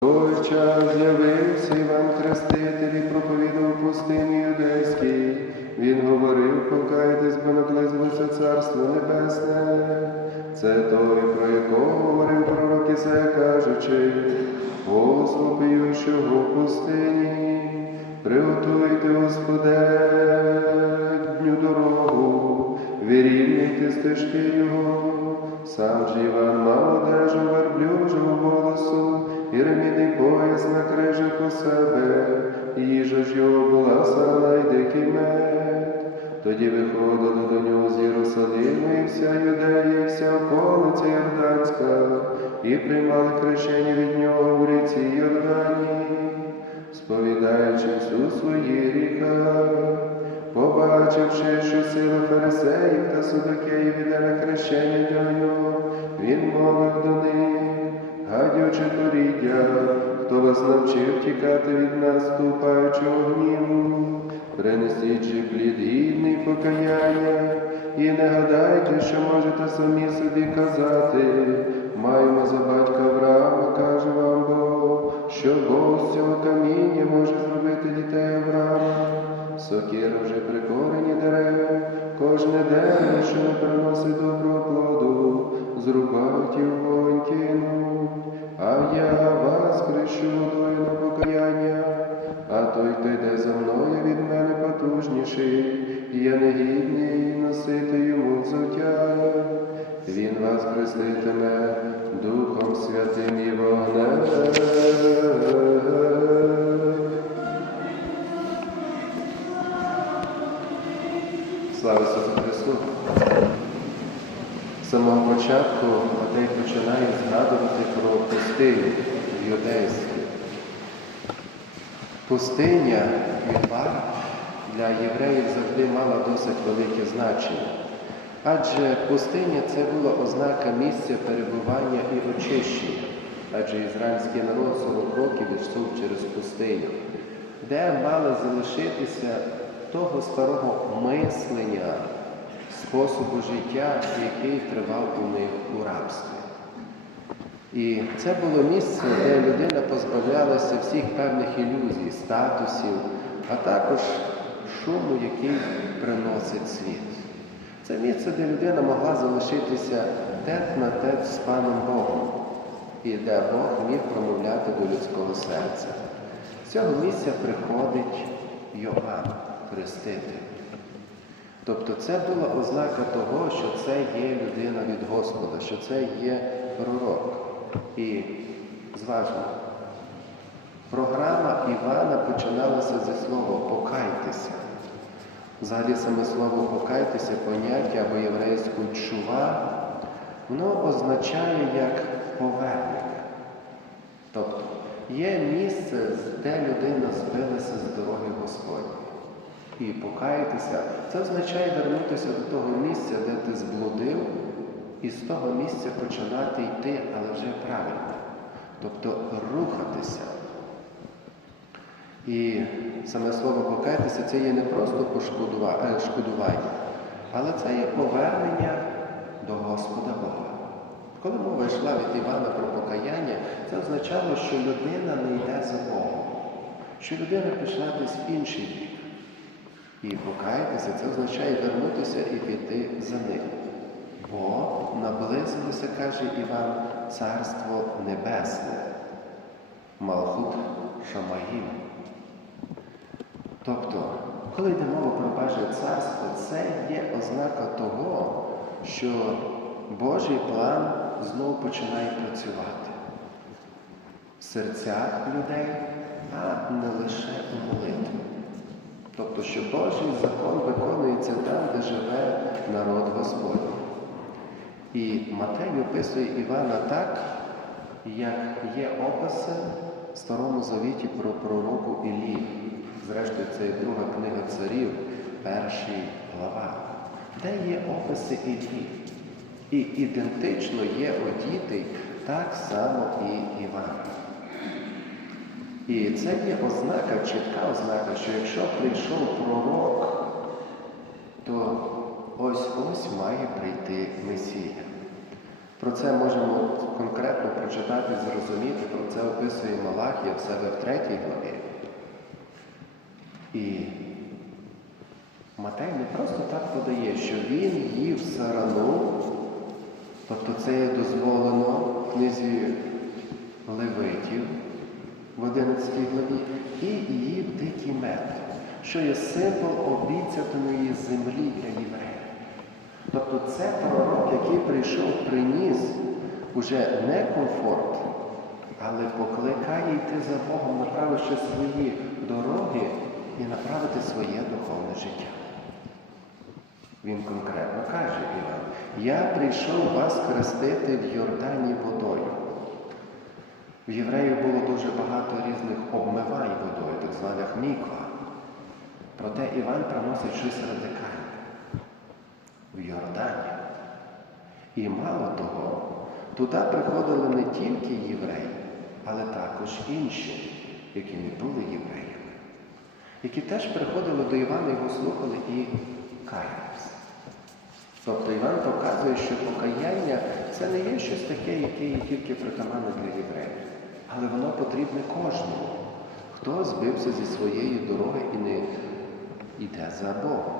Той час з'явився Іван Хреститель і проповідав пустині юдейській. Він говорив, покайтесь, бо наблизилося Царство Небесне. Це той, про якого говорив пророк Ісая, кажучи, голос вопиющого в пустині, приготуйте Господню дорогу, вирівняйте стежки його. Сам же Іван мав одежу верблюжого голосу, і ремінний пояс на крижах у себе, їжа ж його була сала й дикий мед. Тоді виходили до нього з Єрусалиму і вся Юдея, і вся околиця Йорданська, і приймали хрещення від нього в ріці Йордані, сповідаючи всю свої гріха. Побачивши, що сила фарисеїв та судокеїв іде на хрещення до нього, він мовив до них, гадюче хто вас навчив тікати від нас, ступаючого гніву, принесіть же плід гідний покаяння, і не гадайте, що можете самі собі казати, маємо за батька Авраама, каже вам Бог, що Бог з цього каміння може зробити дітей Авраама. Сокира вже при корені дерев, кожне дерево, що не приносить доброго плоду, зрубать Я вас крещу водою на покаяння, а той, хто йде за мною від мене потужніший, і я не гідний носити йому взуття. Він вас хреститиме Духом Святим і вогнем. Слава Ісусу Христу! Самого початку Матей починає згадувати про пустиню юдейську. Пустиня Юпар для євреїв завжди мала досить велике значення. Адже пустиня це була ознака місця перебування і очищення. Адже ізраїльський народ 40 років йшов через пустиню, де мали залишитися того старого мислення, способу життя, який тривав у них у рабстві. І це було місце, де людина позбавлялася всіх певних ілюзій, статусів, а також шуму, який приносить світ. Це місце, де людина могла залишитися тет на тет з паном Богом, і де Бог міг промовляти до людського серця. З цього місця приходить Йоанн Хреститель. Тобто це була ознака того, що це є людина від Господа, що це є пророк. І зважно, програма Івана починалася зі слова покайтеся. Взагалі саме слово покайтеся, поняття або єврейською чува, воно означає як повернення. Тобто є місце, де людина збилася з дороги Господні. І покаятися, це означає вернутися до того місця, де ти зблудив, і з того місця починати йти, але вже правильно. Тобто рухатися. І саме слово покаятися це є не просто пошкодува- е, але це є повернення до Господа Бога. Коли мова йшла від Івана про покаяння, це означало, що людина не йде за Богом, що людина пішла десь в інший бік. І покаятися це означає вернутися і піти за ним. Бо наблизилося, каже Іван, Царство Небесне, Малхут Шамаїм. Тобто, коли йде мова про Боже царство, це є ознака того, що Божий план знову починає працювати в серцях людей, а не лише у молитві. Тобто, що Божий закон виконується там, де живе народ Господній. І Матей описує Івана так, як є описи в Старому Завіті про пророку Ілії. Зрештою, це і друга книга царів, перший глава, де є описи Ілії. І ідентично є одітий так само і Іван. І це є ознака, чітка ознака, що якщо прийшов пророк, то ось ось має прийти Месія. Про це можемо конкретно прочитати зрозуміти, про це описує Малахія в себе в третій главі. І Матей не просто так подає, що він їв сарану, тобто це є дозволено в книзі Левитів в 11 главі, і їв дикий мед, що є символ обіцяної землі для євреїв. Тобто це пророк, який прийшов, приніс уже не комфорт, але покликає йти за Богом, направивши свої дороги і направити своє духовне життя. Він конкретно каже Іван, я прийшов вас хрестити в Йордані водою. В євреїв було дуже багато так. Проте Іван приносить щось радикальне в Йордані. І мало того, туди приходили не тільки євреї, але також інші, які не були євреями, які теж приходили до Івана, його слухали і каялися. Тобто Іван показує, що покаяння це не є щось таке, яке є тільки притаманне для євреїв, але воно потрібне кожному, хто збився зі своєї дороги і не йде за Богом.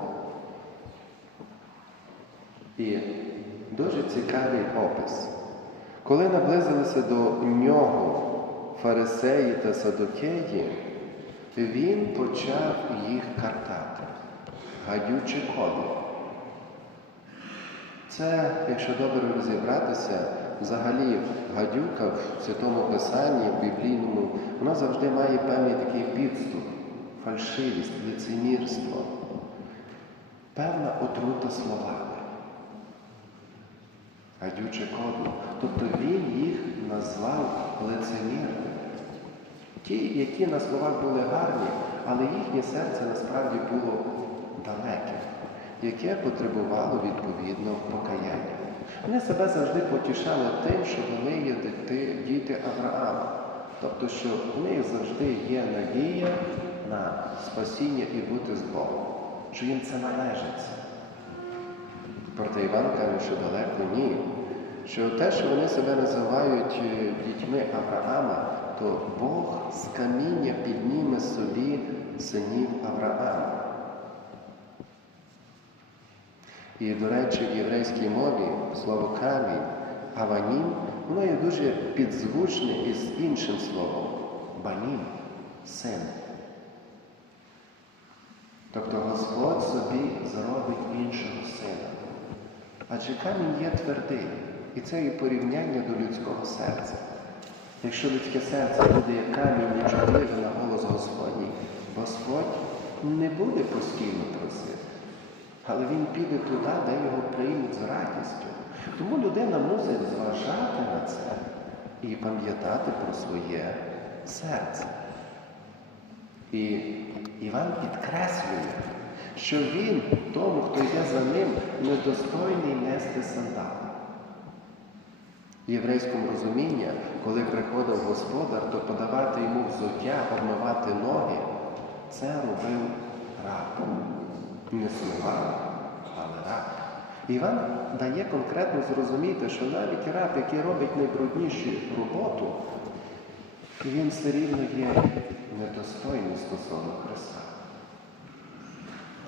І дуже цікавий опис. Коли наблизилися до нього фарисеї та садокеї, він почав їх картати, гадючи коло. Це, якщо добре розібратися, взагалі гадюка в Святому Писанні, в біблійному, вона завжди має певний такий підступ, фальшивість, лицемірство, певна отрута словами. Гадюче кодло. Тобто він їх назвав лицемірними. Ті, які на словах були гарні, але їхнє серце насправді було далеке, яке потребувало відповідно покаяння. Вони себе завжди потішали тим, що вони є діти, діти Авраама. Тобто, що в них завжди є надія на спасіння і бути з Богом, що їм це належиться. Проте Іван каже, що далеко ні. Що те, що вони себе називають е, дітьми Авраама, то Бог з каміння підніме собі синів Авраама. І, до речі, в єврейській мові слово камінь, аванім, воно є дуже підзвучне із іншим словом банім, син. Тобто Господь собі зробить іншого сина. Адже камінь є твердий, і це і порівняння до людського серця. Якщо людське серце буде як камінь нечутливе на голос Господній, Господь не буде постійно просити, але Він піде туди, де його приймуть з радістю. Тому людина мусить зважати на це і пам'ятати про своє серце. І Іван підкреслює, що він, тому, хто йде за ним, недостойний нести сандали. В єврейському розумінні, коли приходив господар, то подавати йому взуття, обмивати ноги, це робив раб. Не слуга. Іван дає конкретно зрозуміти, що навіть раб, який робить найбруднішу роботу, він все рівно є недостойний стосовно Христа.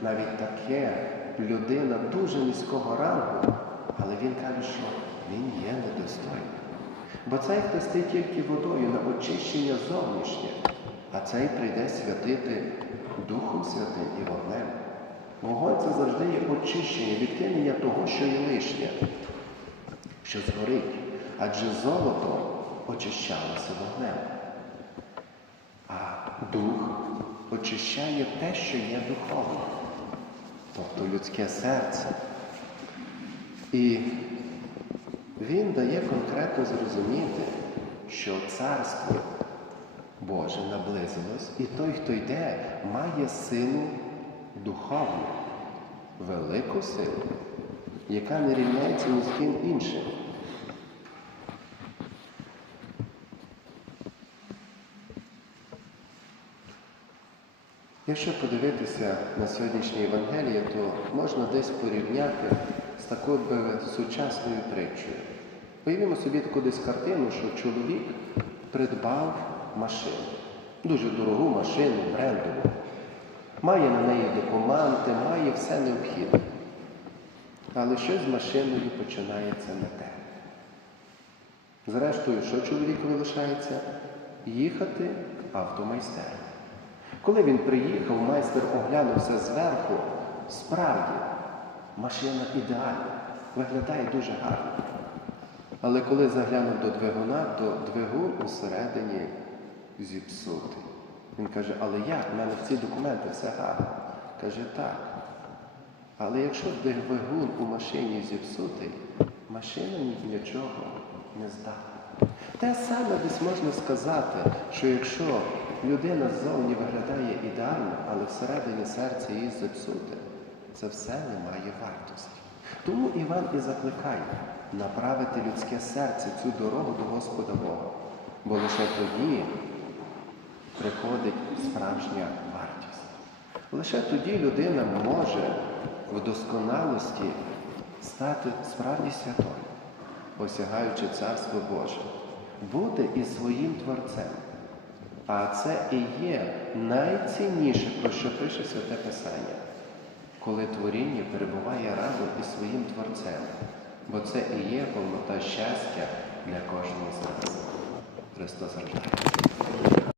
Навіть таке людина дуже низького рангу, але він каже, що він є недостойним. Бо цей хрестить тільки водою на очищення зовнішнє, а цей прийде святити Духом Святим і вогнем. Вогонь це завжди є очищення, відкинення того, що є лишнє, що згорить. Адже золото очищалося вогнем. А дух очищає те, що є духовне, тобто людське серце. І він дає конкретно зрозуміти, що царство Боже наблизилось, і той, хто йде, має силу духовну, велику силу, яка не рівняється ні з ким іншим. Якщо подивитися на сьогоднішнє Євангеліє, то можна десь порівняти з такою би сучасною притчею. Уявімо собі таку десь картину, що чоловік придбав машину, дуже дорогу машину, брендову. Має на неї документи, має все необхідне. Але щось з машиною починається не те. Зрештою, що чоловікові лишається? Їхати в автомайстерню. Коли він приїхав, майстер оглянув все зверху. Справді, машина ідеальна, виглядає дуже гарно. Але коли заглянув до двигуна, то двигун усередині зіпсутий. Він каже, але як? У мене в ці документи все гарно. Каже, так. Але якщо двигун у машині зіпсутий, машина ні для чого не здатна. Те саме десь можна сказати, що якщо людина ззовні виглядає ідеально, але всередині серця її зіпсуте, це все не має вартості. Тому Іван і закликає направити людське серце цю дорогу до Господа Бога, бо лише тоді приходить справжня вартість. Лише тоді людина може в досконалості стати справді святою, осягаючи Царство Боже, бути із своїм Творцем. А це і є найцінніше, про що пише Святе Писання, коли творіння перебуває разом із своїм Творцем, бо це і є повнота щастя для кожного з нас. Христос рождає.